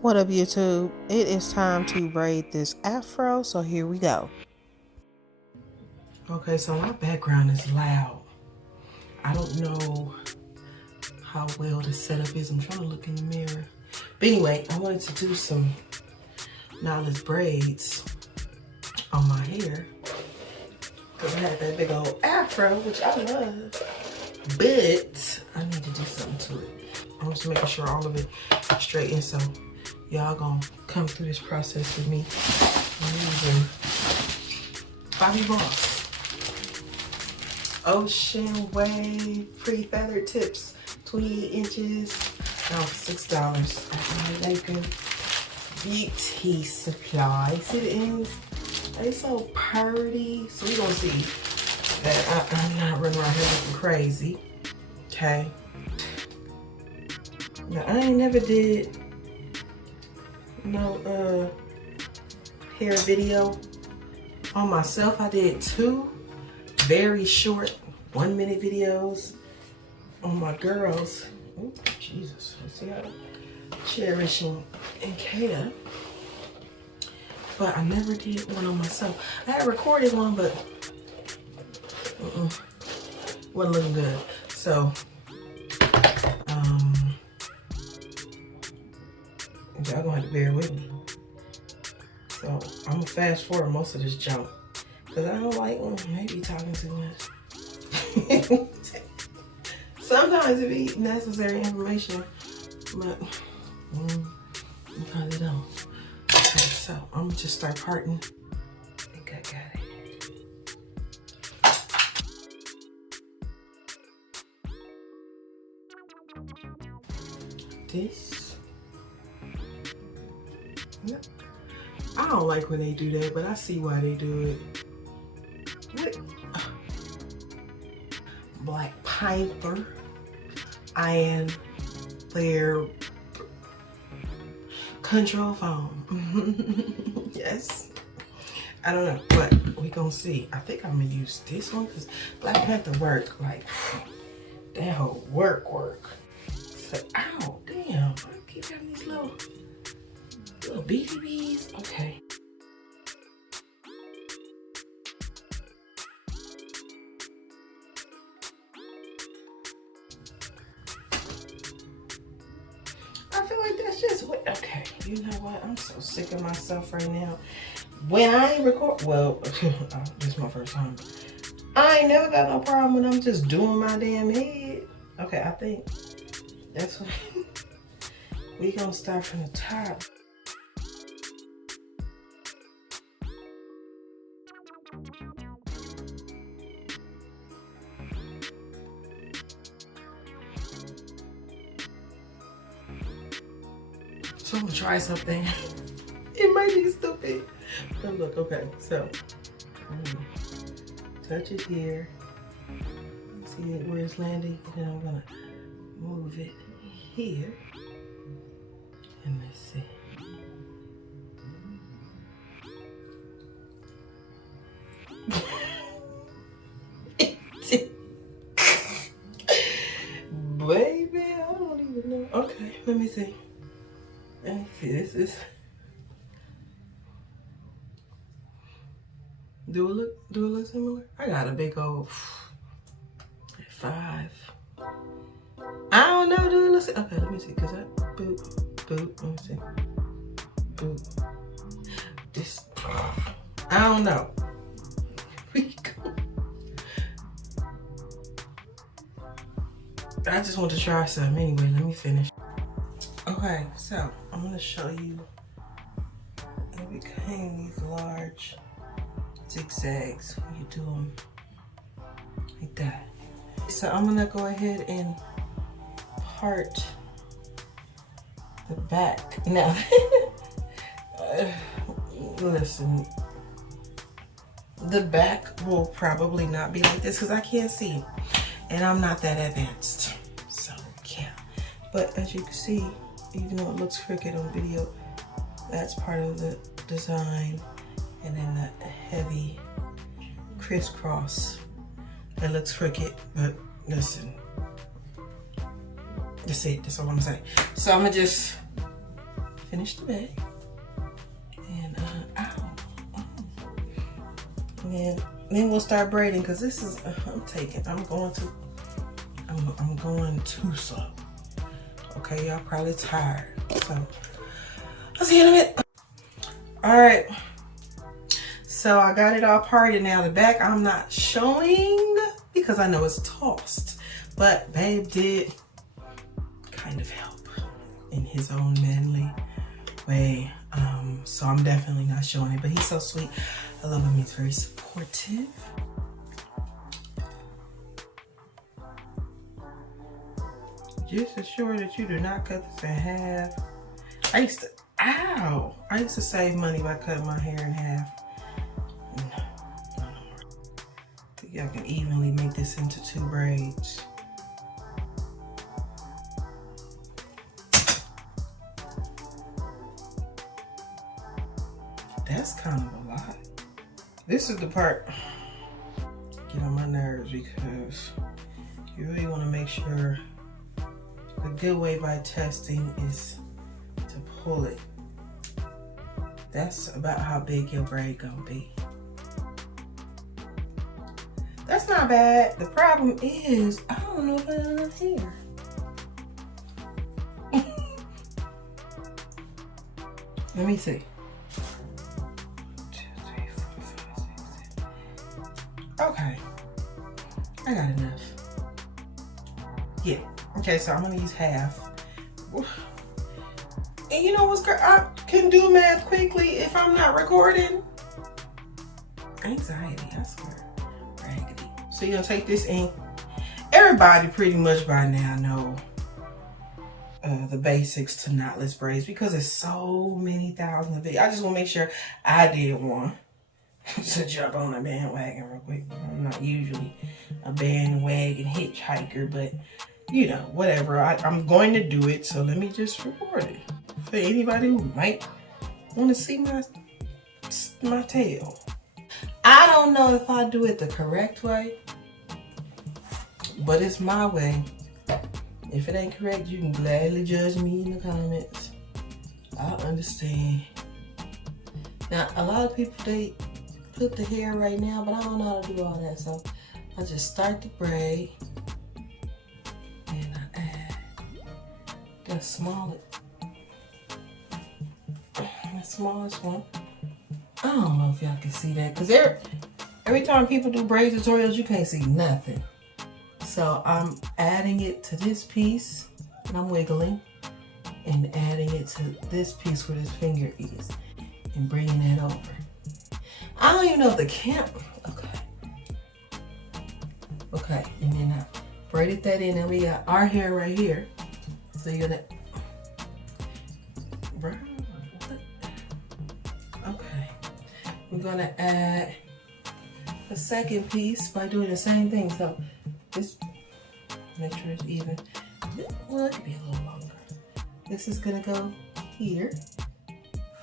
What up, YouTube? It is time to braid this afro, so here we go. Okay, so my background is loud. I don't know how well the setup is. I'm trying to look in the mirror. But anyway, I wanted to do some knotless braids on my hair because I had that big old afro, which I love. But I need to do something to it. I'm just making sure all of it is straight in, so y'all gonna come through this process with me. I'm using Bobby Ross Ocean Wave pre-feathered tips, 28 inches, now $6 at my local beauty supply. See the ends? They so pretty. So we gonna see that I'm not running around here looking crazy. Okay. Now I ain't never did no hair video on myself. I did 2 very short 1-minute videos on my girls. Oh Jesus, let's see how cherishing and care. But I never did one on myself. I had recorded one, but wasn't looking good. So y'all gonna have to bear with me. So I'm gonna fast forward most of this junk because I don't like maybe talking too much. Sometimes it be necessary information, but you probably don't. Okay, so I'm gonna just start parting. I think I got it. This. Yep. I don't like when they do that, but I see why they do it. What? Blackpanther and their control foam. Yes. I don't know, but we gonna see. I think I'm gonna use this one because Blackpanther work like that whole work. So, ow, damn! I keep having these little bees. Okay. I feel like that's just what. Okay, you know what? I'm so sick of myself right now. When I ain't record, well, this is my first time. I ain't never got no problem when I'm just doing my damn head. Okay, I think that's what we gonna start from the top. So I'm gonna try something. It might be stupid. But look, okay, so touch it here. See it where it's landing, and then I'm gonna move it here. And let's see. Baby, I don't even know. Okay, let me see. Let me see. This is. Do it look similar? I got a big old 5. I don't know. Do it look similar? Okay, let me see. Cause I boop. Let me see. Boop. This. I don't know. I just want to try some anyway. Let me finish. Okay, so I'm gonna show you. It became these large zigzags when you do them like that. So I'm gonna go ahead and part the back. Now, listen, the back will probably not be like this because I can't see and I'm not that advanced. So yeah, but as you can see, even though it looks crooked on video, that's part of the design. And then the heavy crisscross. It looks crooked, but listen. That's it, that's all I'm saying. So I'm gonna just finish the bag. And and then we'll start braiding, because this is I'm going too slow. Okay, y'all probably tired. So I'll see you in a minute. All right. So I got it all parted. Now the back I'm not showing because I know it's tossed, but babe did kind of help in his own manly way. So I'm definitely not showing it, but he's so sweet. I love him. He's very supportive. Just ensure that you do not cut this in half. I used to save money by cutting my hair in half. I think I can evenly make this into 2 braids. That's kind of a lot. This is the part get on my nerves, because you really want to make sure the good way by testing is to pull it. That's about how big your braid gonna be. That's not bad. The problem is, I don't know if I have enough hair. Let me see. 2, 3, 4, 5, 6, 7. Okay, I got enough. Yeah. Okay, so I'm gonna use half. And you know what's great? I can do math quickly if I'm not recording. Anxiety, I swear. Raggedy. So you're gonna take this ink. Everybody pretty much by now know the basics to knotless braids, because there's so many thousands of videos. I just want to make sure I did one to jump on a bandwagon real quick. I'm not usually a bandwagon hitchhiker, but you know, whatever. I'm going to do it, so let me just record it for anybody who might want to see my tail. I don't know if I do it the correct way, but it's my way. If it ain't correct, you can gladly judge me in the comments. I understand. Now, a lot of people, they put the hair right now, but I don't know how to do all that. So I just start the braid, and I add the smallest one. I don't know if y'all can see that, because every time people do braid tutorials, you can't see nothing. So I'm adding it to this piece, and I'm wiggling, and adding it to this piece where this finger is, and bringing that over. I don't even know if the camera, okay, and then I braided that in, and we got our hair right here. So you're gonna, okay, we're gonna add a second piece by doing the same thing. So this, make sure it's even. Well, it could be a little longer. This is gonna go here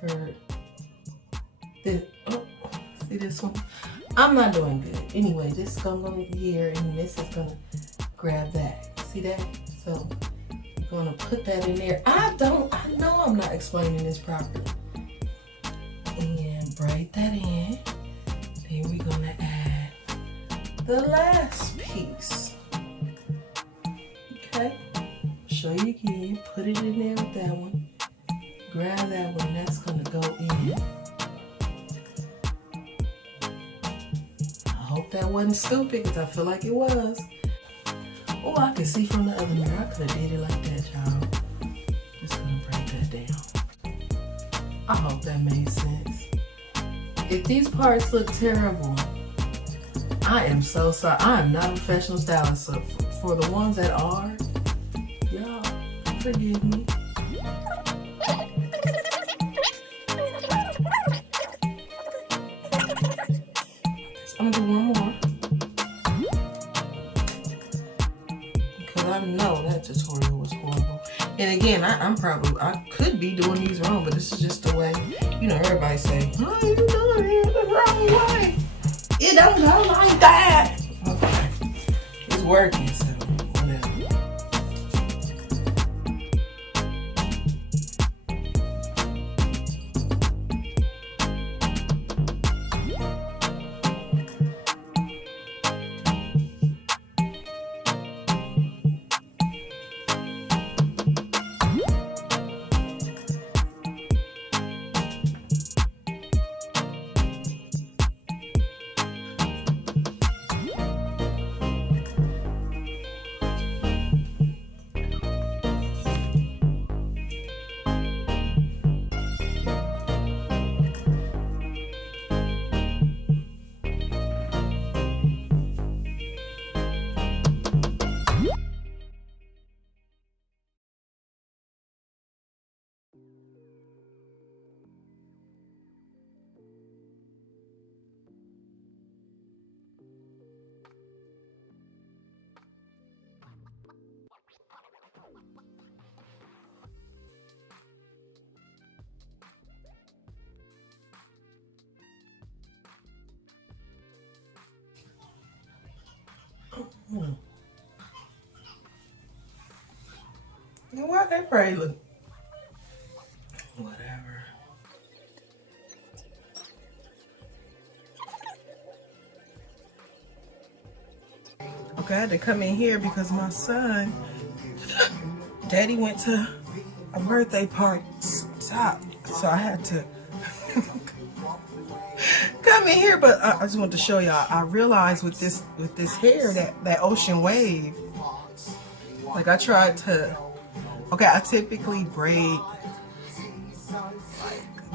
for this. Oh, see this one? I'm not doing good. Anyway, this is gonna go here, and this is gonna grab that. See that? So I'm gonna put that in there. I know I'm not explaining this properly. And braid that in. Then we're gonna add the last piece. Okay, show you again. Put it in there with that one. Grab that one. That's gonna go in. I hope that wasn't stupid, because I feel like it was. Oh, I can see from the other mirror. I could have did it like that, y'all. Just gonna break that down. I hope that made sense. If these parts look terrible, I am so sorry. I am not a professional stylist, so for the ones that are, y'all, forgive me. I'm gonna do one more, because I know that tutorial was horrible. And again, I could be doing these wrong, but this is just the way, you know, everybody say, oh, you doing it the wrong way. It don't go like that. Okay, it's working, so whatever. You know what? That braid look. Whatever. Okay, I had to come in here because my son, Daddy went to a birthday party. Stop. So I had to come in here, but I just want to show y'all. I realized with this hair that ocean wave, like I tried to. Okay, I typically braid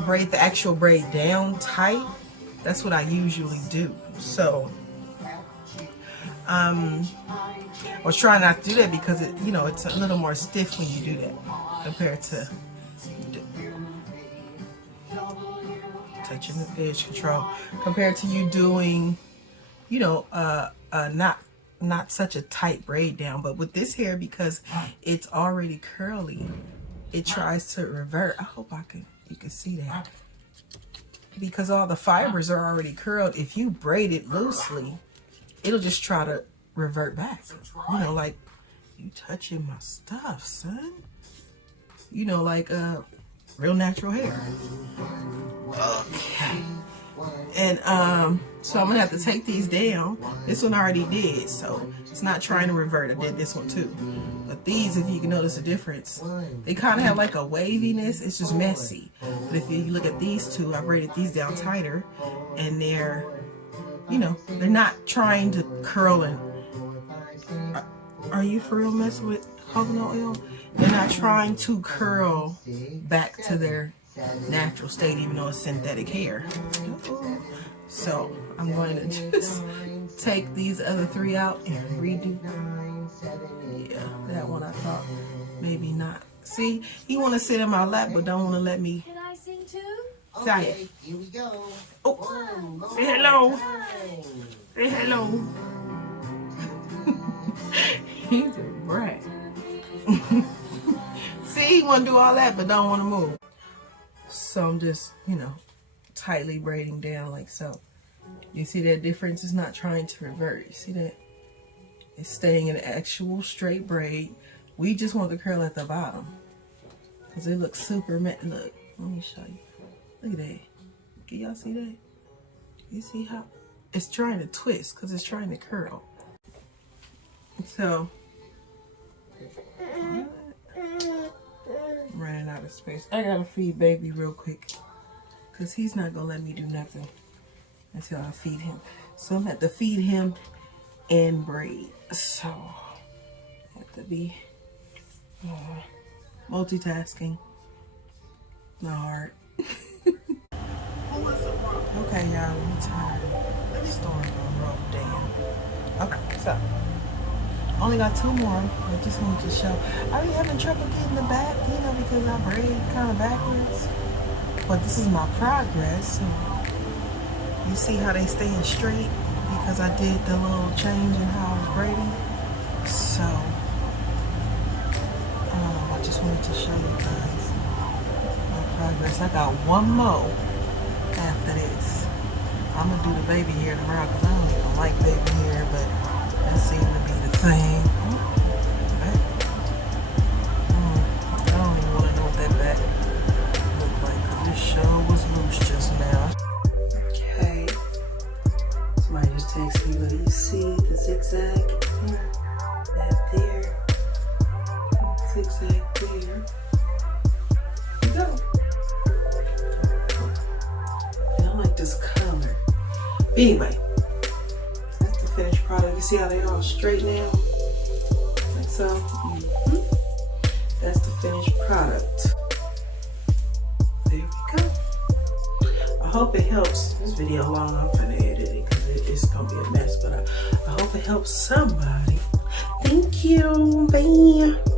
the actual braid down tight. That's what I usually do. So I was trying not to do that because it, you know, it's a little more stiff when you do that compared to touching the edge control, compared to you doing, you know, not such a tight braid down. But with this hair, because it's already curly, it tries to revert. I hope you can see that, because all the fibers are already curled. If you braid it loosely, it'll just try to revert back. You know, like, you touching my stuff, son. You know, like real natural hair. Okay. And so I'm gonna have to take these down. This one already did, so it's not trying to revert. I did this one too. But these, if you can notice the difference, they kind of have like a waviness. It's just messy. But if you look at these two, I braided these down tighter, and they're, you know, they're not trying to curl. And are you for real messing with coconut oil? They're not trying to curl back to their natural state, even though it's synthetic hair. So I'm going to just take these other three out and redo. Yeah, that one I thought maybe not. See, he want to sit in my lap, but don't want to let me. Can I sing too? Say it. Here we go. Oh, say hello. Say hello. He's a brat. See, he want to do all that, but don't want to move. So I'm just, you know, tightly braiding down like so. You see that difference? Is not trying to revert. You see that? It's staying in an actual straight braid. We just want the curl at the bottom, because it looks super matte. Look, let me show you. Look at that. Can y'all see that? You see how it's trying to twist because it's trying to curl. So I'm running out of space. I gotta feed baby real quick because he's not gonna let me do nothing until I feed him. So I'm gonna have to feed him and braid. So I have to be multitasking. Not hard. Okay, y'all, I'm tired. The storm broke down. Okay, so only got two more. I just wanted to show. I be having trouble getting the back, you know, because I braid kind of backwards. But this is my progress. So you see how they staying straight because I did the little change in how I was braiding. So I just wanted to show you guys my progress. I got one more after this. I'm gonna do the baby hair tomorrow because I don't even like baby hair, but that seemed to be the thing. I don't even want to know what that back looked like because this show was loose just now. Okay. Somebody just texted me, but you see the zigzag here? That there. Zigzag there. There we go. I like this color. Anyway, that's the finished product. You see how they all straight now? Like so. That's the finished product. There we go. I hope it helps. This video long, I'm finna edit it because it's gonna be a mess, but I hope it helps somebody. Thank you. Bye.